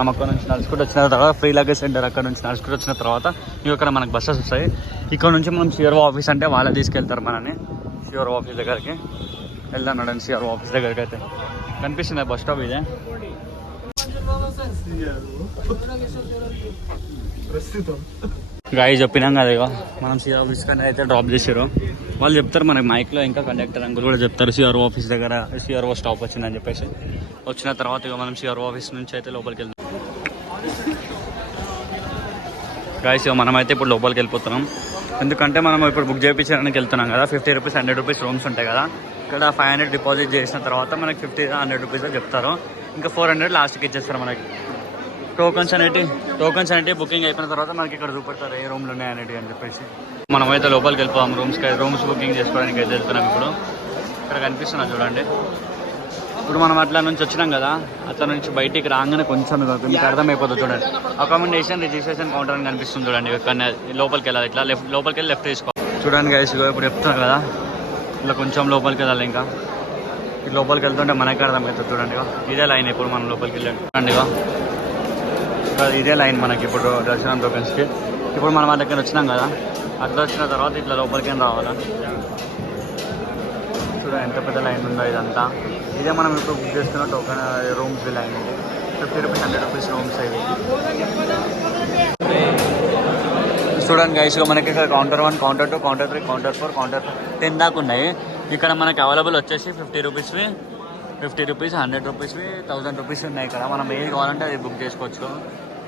మనం అక్కడ నుంచి నడుచుకుంటూ వచ్చిన తర్వాత ఫ్రీ లగేజ్ సెంటర్ అక్కడ నుంచి నడుచుకుంటూ వచ్చిన తర్వాత ఇక్కడ మనకు బస్సెస్ వస్తాయి. ఇక్కడ నుంచి మనం సిఆర్ఓ ఆఫీస్ అంటే వాళ్ళే తీసుకెళ్తారు మనని సిఆర్ఓ ఆఫీస్ దగ్గరికి. వెళ్దాం నడండి సిఆర్ఓ ఆఫీస్ దగ్గరికి. అయితే కనిపిస్తుంది బస్ స్టాప్ ఇదే. గాయ చెప్పినాం కదా ఇక మనం సిఆర్ ఆఫీస్ కానీ అయితే డ్రాప్ చేసారు. వాళ్ళు చెప్తారు మనకి మైక్లో, ఇంకా కండక్టర్ అంకుల్ కూడా చెప్తారు సిఆర్ఓ ఆఫీస్ దగ్గర సిఆర్ఓ స్టాప్ వచ్చిందని చెప్పేసి. వచ్చిన తర్వాత ఇక మనం సిఆర్ఓ ఆఫీస్ నుంచి అయితే లోపలికి వెళ్తాం. గాయస్ మనమైతే ఇప్పుడు లోపలికి వెళ్ళిపోతున్నాం. ఎందుకంటే మనం ఇప్పుడు బుక్ చేయించడానికి వెళ్తున్నాం కదా. 50 రూపీస్ 100 రూపీస్ రూమ్స్ ఉంటాయి కదా. ఇక్కడ 500 డిపాజిట్ చేసిన తర్వాత మనకి 50 100 రూపీస్ చెప్తారు. ఇంకా 400 లాస్ట్కి ఇచ్చేస్తారు మనకి. టోకన్స్ అనేవి బుకింగ్ అయిపోయిన తర్వాత మనకి ఇక్కడ చూపెడతారు ఏ రూమ్లు ఉన్నాయి అనేవి అని చెప్పేసి. మనమైతే లోపలికి వెళ్ళిపోతాం. రూమ్స్ బుకింగ్ చేసుకోవడానికి అయితే వెళ్తున్నాం. ఇప్పుడు ఇక్కడ కనిపిస్తున్నా చూడండి. ఇప్పుడు మనం అట్లా నుంచి వచ్చినాం కదా, అట్లా నుంచి బయటికి రాగానే కొంచెం మీకు అర్థమైపోతుంది చూడండి. అకామిడేషన్ రిజిస్ట్రేషన్ కౌంటర్ అని కనిపిస్తుంది చూడండి. ఇక్కడ లోపలికి వెళ్ళాలి. ఇట్లా లోపలికి వెళ్ళి లెఫ్ట్ తీసుకోవాలి. చూడండి గైస్ ఇప్పుడు చెప్తున్నారు కదా, ఇట్లా కొంచెం లోపలికి వెళ్ళాలి. ఇంకా ఈ లోపలికి వెళ్తుంటే మనకి అర్థమవుతుంది చూడండి. ఇదే లైన్ ఇప్పుడు మనం లోపలికి వెళ్ళండి. ఇదే లైన్ మనకి ఇప్పుడు దర్శనం టోకెన్స్కి. ఇప్పుడు మనం దగ్గర వచ్చినాం కదా, అట్లా వచ్చిన తర్వాత ఇట్లా లోపలికి రావాలా. చూడండి ఎంత పెద్ద లైన్ ఉందో ఇదంతా. ఇదే మనం ఇప్పుడు బుక్ చేసుకున్న token rooms line. 50 rupees 100 rupees rooms ఇవి. చూడండి గైస్ మనకి ఇక్కడ counter 1, counter 2, counter 3, counter 4, counter 10 దాకా ఉన్నాయి. ఇక్కడ మనకి అవైలబుల్ వచ్చేసి 50 రూపీస్వి, 100 రూపీస్వి, 1000 రూపీస్ ఉన్నాయి. ఇక్కడ మనం ఏది కావాలంటే అది బుక్ చేసుకోవచ్చు.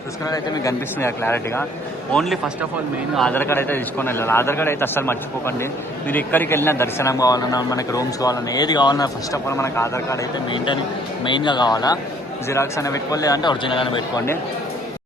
చూసుకున్నట్లయితే మీకు కనిపిస్తుంది క్లారిటీగా. Only first of all main Aadhaar card అయితే తీసుకొని వెళ్ళాలి. ఆధార్ కార్డ్ అయితే అస్సలు మర్చిపోకండి. మీరు ఎక్కడికి వెళ్ళినా దర్శనం కావాలన్నా, మనకి రూమ్స్ కావాలన్నా, ఏది కావాలన్నా ఫస్ట్ ఆఫ్ ఆల్ మనకి ఆధార్ కార్డ్ అయితే మెయిన్గా కావాలా. జిరాక్స్ అయినా పెట్టుకోవాలి, అంటే ఒరిజినల్ అయినా పెట్టుకోండి.